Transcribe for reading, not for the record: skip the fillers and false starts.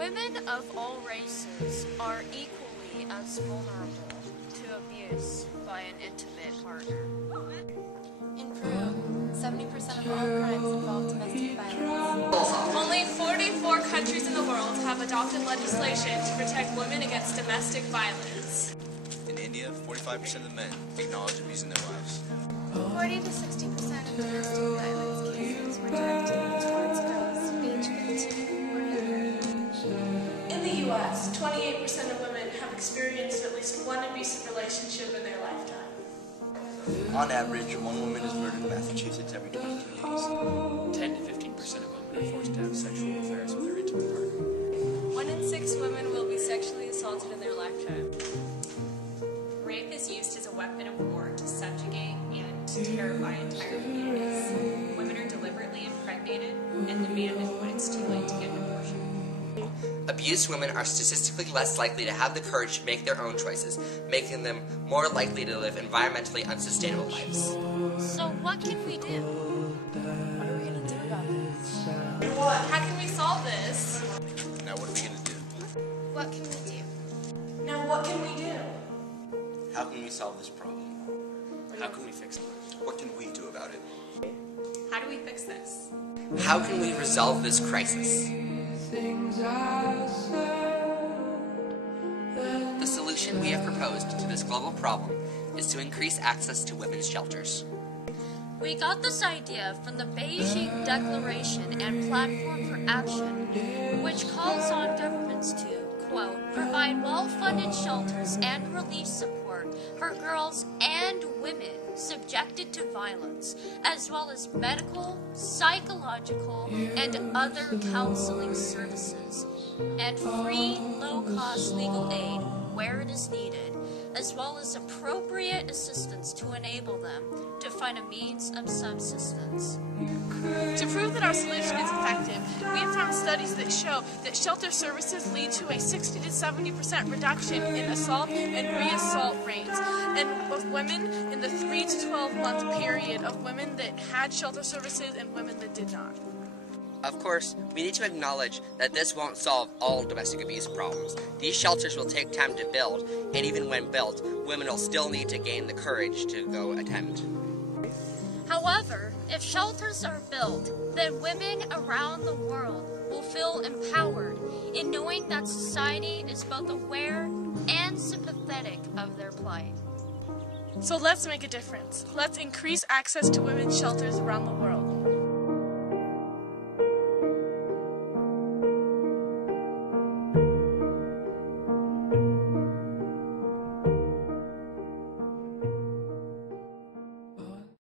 Women of all races are equally as vulnerable to abuse by an intimate partner. In Peru, 70% of all crimes involve domestic violence. Only 44 countries in the world have adopted legislation to protect women against domestic violence. In India, 45% of the men acknowledge abusing their wives. 40 to 60% of domestic violence cases were directed towards girls aged 15 or younger. In the U.S., 28% of women have experienced at least one abusive relationship in their lifetime. On average, one woman is murdered in Massachusetts every 22 days. 10 to 15% of women are forced to have sexual affairs with their intimate partner. 1 in 6 women will be sexually assaulted in their lifetime. Rape is used as a weapon of war to subjugate and to terrify entire communities. Women are deliberately impregnated and demanded when it's too late to get an abortion. Abused women are statistically less likely to have the courage to make their own choices, making them more likely to live environmentally unsustainable lives. So what can we do? What are we going to do about this? How can we solve this? Now what are we going to do? What can we do? Now what can we do? How can we solve this problem? How can we fix it? What can we do about it? How do we fix this? How can we resolve this crisis? The solution we have proposed to this global problem is to increase access to women's shelters. We got this idea from the Beijing Declaration and Platform for Action, which calls on governments to, quote, provide well-funded shelters and relief support for girls and women subjected to violence, as well as medical, psychological, and other counseling services, and free, low-cost legal aid where it is needed, as well as appropriate assistance to enable them to find a means of subsistence. To prove that our solution is effective, we have found studies that show that shelter services lead to a 60 to 70% reduction in assault and re-assault rates, and of women in the 3 to 12 month period of women that had shelter services and women that did not. Of course, we need to acknowledge that this won't solve all domestic abuse problems. These shelters will take time to build, and even when built, women will still need to gain the courage to go attend. However, if shelters are built, then women around the world will feel empowered in knowing that society is both aware and sympathetic of their plight. So let's make a difference. Let's increase access to women's shelters around the world.